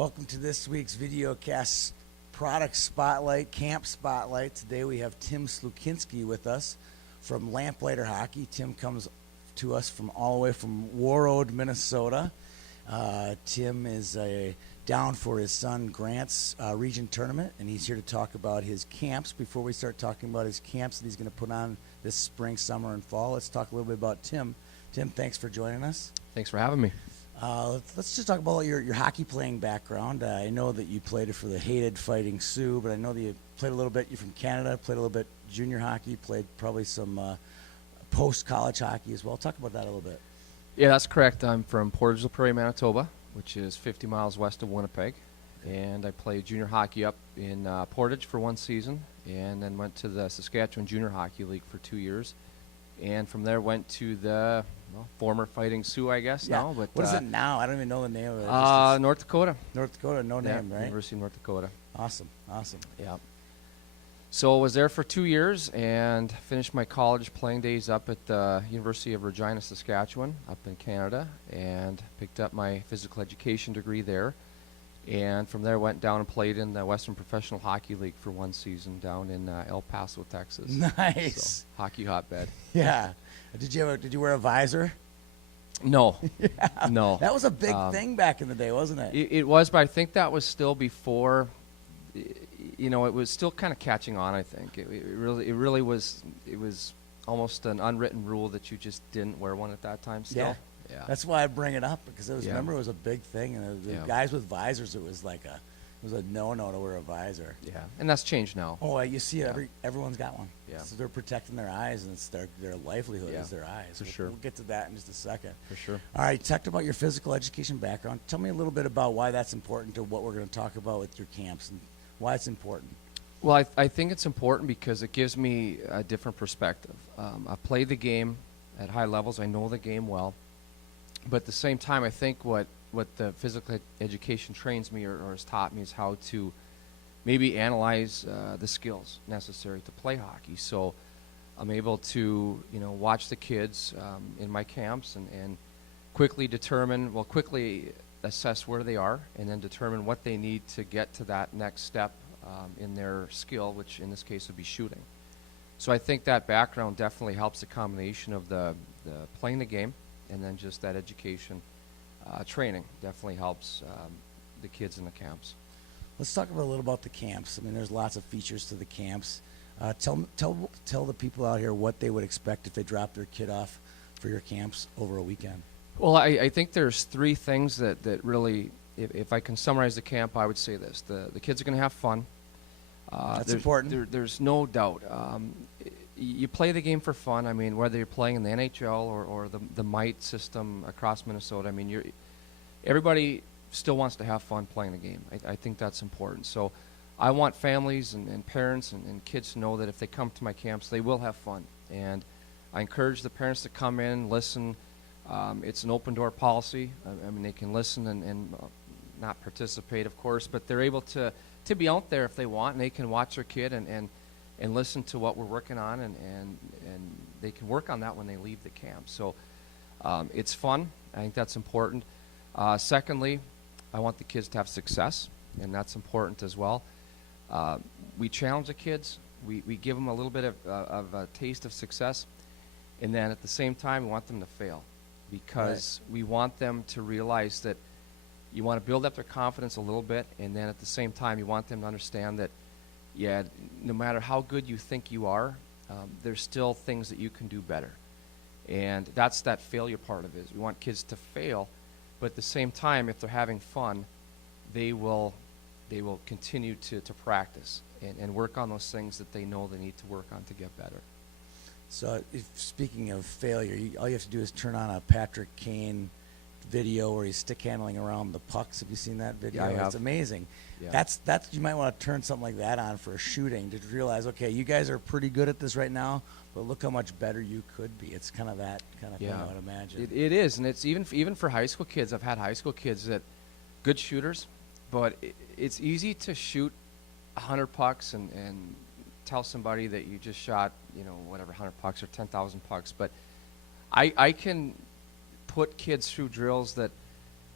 Welcome to this week's videocast product spotlight, camp spotlight. Today we have Tim Slukynsky with us from Lamplighter Hockey. Tim comes to us from all the way from Warroad, Minnesota. Tim is down for his son Grant's region tournament, and he's here to talk about his camps. Before we start talking about his camps that he's going to put on this spring, summer, and fall, let's talk a little bit about Tim. Tim, thanks for joining us. Thanks for having me. Let's just talk about your hockey playing background. I know that you played for the hated Fighting Sioux, but I know that you played a little bit. You're from Canada, played a little bit junior hockey, played probably some post-college hockey as well. Talk about that a little bit. Yeah, that's correct. I'm from Portageville Prairie, Manitoba, which is 50 miles west of Winnipeg. And I played junior hockey up in Portage for one season, and then went to the Saskatchewan Junior Hockey League for 2 years. And from there went to the former Fighting Sioux, I guess, now. But what is it now? I don't even know the name of it. North Dakota. North Dakota, name, right? University of North Dakota. Awesome. Yeah. So I was there for 2 years and finished my college playing days up at the University of Regina, Saskatchewan, up in Canada, and picked up my physical education degree there. And from there went down and played in the Western Professional Hockey League for one season down in El Paso, Texas. Nice. So, hockey hotbed. Yeah. Did you wear a visor? No. Yeah. No. That was a big thing back in the day, wasn't it? It was, but I think that was still before, it was still kind of catching on, I think. It really was, it was almost an unwritten rule that you just didn't wear one at that time still. Yeah. Yeah. That's why I bring it up, because remember it was a big thing, and the guys with visors, it was a no-no to wear a visor. Yeah, and that's changed now. Oh, you see it. Everyone's got one. Yeah. So they're protecting their eyes, and it's their livelihood is their eyes. For sure. We'll get to that in just a second. For sure. All right, you talked about your physical education background. Tell me a little bit about why that's important to what we're going to talk about with your camps, and why it's important. Well, I think it's important because it gives me a different perspective. I've played the game at high levels. I know the game well. But at the same time, I think what the physical education trains me or has taught me is how to maybe analyze the skills necessary to play hockey. So I'm able to, watch the kids in my camps and quickly assess where they are, and then determine what they need to get to that next step in their skill, which in this case would be shooting. So I think that background definitely helps the combination of the playing the game, and then just that education training definitely helps the kids in the camps. Let's talk a little about the camps. I mean, there's lots of features to the camps. Tell the people out here what they would expect if they drop their kid off for your camps over a weekend. Well, I think there's three things that really, if I can summarize the camp, I would say this. The kids are going to have fun. That's important. There's no doubt. You play the game for fun. I mean, whether you're playing in the NHL or the MITE system across Minnesota, I mean, everybody still wants to have fun playing the game. I think that's important. So I want families and parents and kids to know that if they come to my camps, they will have fun. And I encourage the parents to come in, listen. It's an open-door policy. I mean, they can listen and not participate, of course, but they're able to be out there if they want, and they can watch their kid and listen to what we're working on, and they can work on that when they leave the camp. So it's fun. I think that's important. Secondly, I want the kids to have success, and that's important as well. We challenge the kids. We give them a little bit of a taste of success, and then at the same time, we want them to fail, because we want them to realize that you want to build up their confidence a little bit, and then at the same time, you want them to understand that no matter how good you think you are, there's still things that you can do better. And that's that failure part of it. We want kids to fail, but at the same time, if they're having fun, they will continue to practice and work on those things that they know they need to work on to get better. So speaking of failure, all you have to do is turn on a Patrick Kane video where he's stick handling around the pucks. Have you seen that video? Yeah, I have. It's amazing. Yeah. That's you might want to turn something like that on for a shooting to realize, okay, you guys are pretty good at this right now, but look how much better you could be. It's kind of that kind of thing, I would imagine. It is, and it's even for high school kids. I've had high school kids that good shooters, but it's easy to shoot 100 pucks and tell somebody that you just shot 100 pucks or 10,000 pucks, but I can put kids through drills that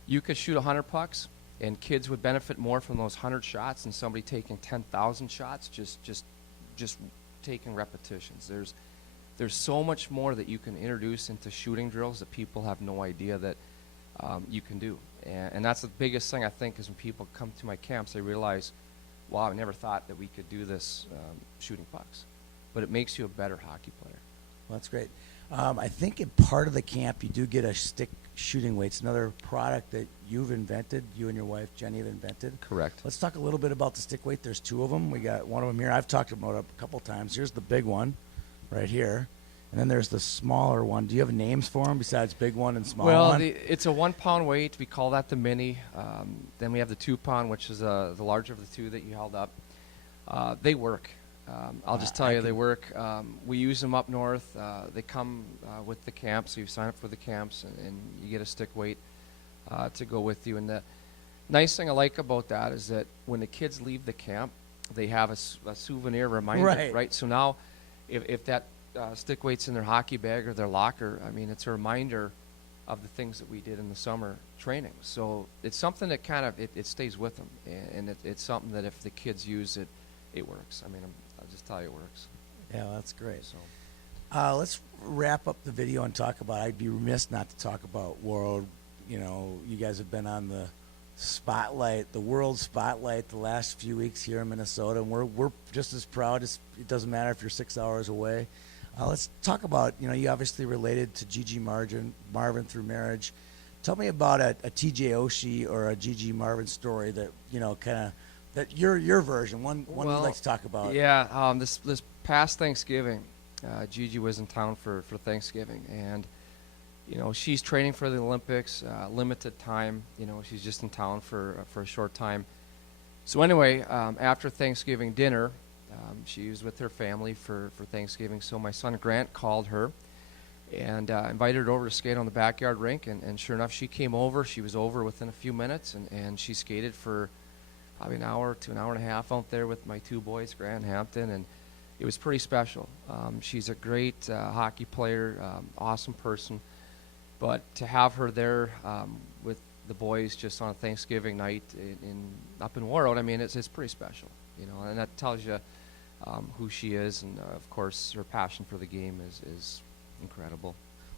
you could shoot 100 pucks And kids would benefit more from those 100 shots than somebody taking 10,000 shots, just taking repetitions. There's so much more that you can introduce into shooting drills that people have no idea that you can do. And that's the biggest thing, I think, is when people come to my camps, they realize, wow, I never thought that we could do this shooting pucks. But it makes you a better hockey player. Well, that's great. I think in part of the camp you do get a stick shooting weights, another product that you've invented, you and your wife Jenny have invented. Correct. Let's talk a little bit about the stick weight. There's two of them. We got one of them here. I've talked about it a couple times. Here's the big one right here. And then there's the smaller one. Do you have names for them besides big one and small one? Well, it's a 1 pound weight. We call that the mini. Then we have the 2 pound, which is the larger of the two that you held up. They work. I'll just tell you, they work. We use them up north. They come with the camps, so you sign up for the camps, and you get a stick weight to go with you. And the nice thing I like about that is that when the kids leave the camp, they have a souvenir reminder, right? So now, if that stick weight's in their hockey bag or their locker, I mean, it's a reminder of the things that we did in the summer training. So it's something that kind of, it stays with them, and it's something that if the kids use it, it works. I mean, I'll just tell you it works. Yeah, that's great. So let's wrap up the video and talk about, I'd be remiss not to talk about world, you guys have been on the spotlight, the world spotlight the last few weeks here in Minnesota, and we're just as proud. It doesn't matter if you're 6 hours away. Let's talk about, you obviously related to Gigi Marvin through marriage. Tell me about a TJ Oshie or a Gigi Marvin story that, kind of, that your version, one you'd like to talk about. Yeah, this past Thanksgiving, Gigi was in town for Thanksgiving, and she's training for the Olympics, limited time. She's just in town for a short time. So anyway, after Thanksgiving dinner, she was with her family for Thanksgiving. So my son Grant called her and invited her over to skate on the backyard rink, and sure enough, she came over. She was over within a few minutes, and she skated for probably an hour to an hour and a half out there with my two boys, Grant and Hampton, and it was pretty special. She's a great hockey player, awesome person, but to have her there with the boys just on a Thanksgiving night up in Warroad, I mean, it's pretty special, and that tells you who she is, and of course her passion for the game is incredible.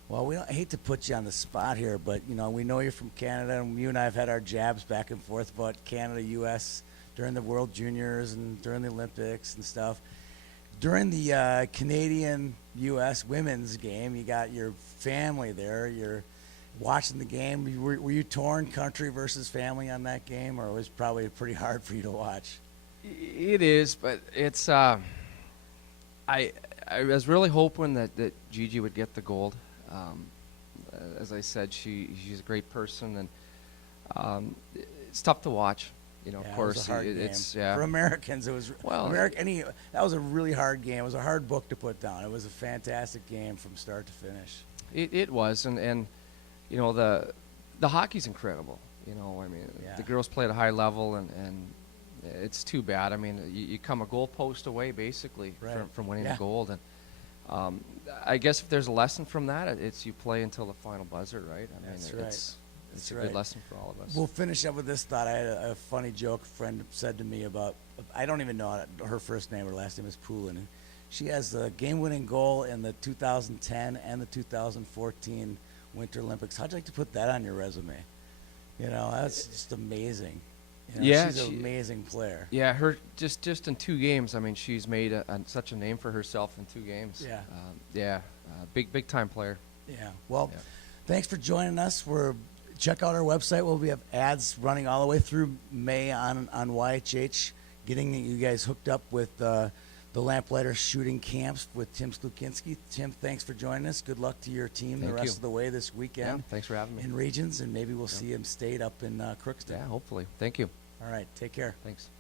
Well, I hate to put you on the spot here, but we know you're from Canada, and you and I have had our jabs back and forth about Canada, U.S. during the World Juniors and during the Olympics and stuff. During the Canadian-U.S. women's game, you got your family there. You're watching the game. Were you torn, country versus family, on that game, or it was probably pretty hard for you to watch? It is, but it's. I was really hoping that Gigi would get the gold. As I said, she's a great person, and it's tough to watch. Of course, it's for Americans. It was that was a really hard game. It was a hard book to put down. It was a fantastic game from start to finish. It was, and the hockey's incredible. The girls play at a high level, and it's too bad. I mean, you come a goal post away basically from winning the gold, and I guess if there's a lesson from that, it's you play until the final buzzer, right? I mean, That's right. It's a good lesson for all of us. We'll finish up with this thought. I had a funny joke a friend said to me about, I don't even know her first name, her last name is Poulin. And she has the game-winning goal in the 2010 and the 2014 Winter Olympics. How'd you like to put that on your resume? That's just amazing. She's an amazing player. Yeah, her just in 2 games. I mean, she's made such a name for herself in 2 games. Yeah. Big time player. Yeah. Well, thanks for joining us. Check out our website. We have ads running all the way through May on YHH, getting you guys hooked up with the Lamplighter shooting camps with Tim Slukynsky. Tim, thanks for joining us. Good luck to your team the rest of the way this weekend. Yeah, thanks for having me. In regions, and maybe we'll see him state up in Crookston. Yeah, hopefully. Thank you. All right, take care. Thanks.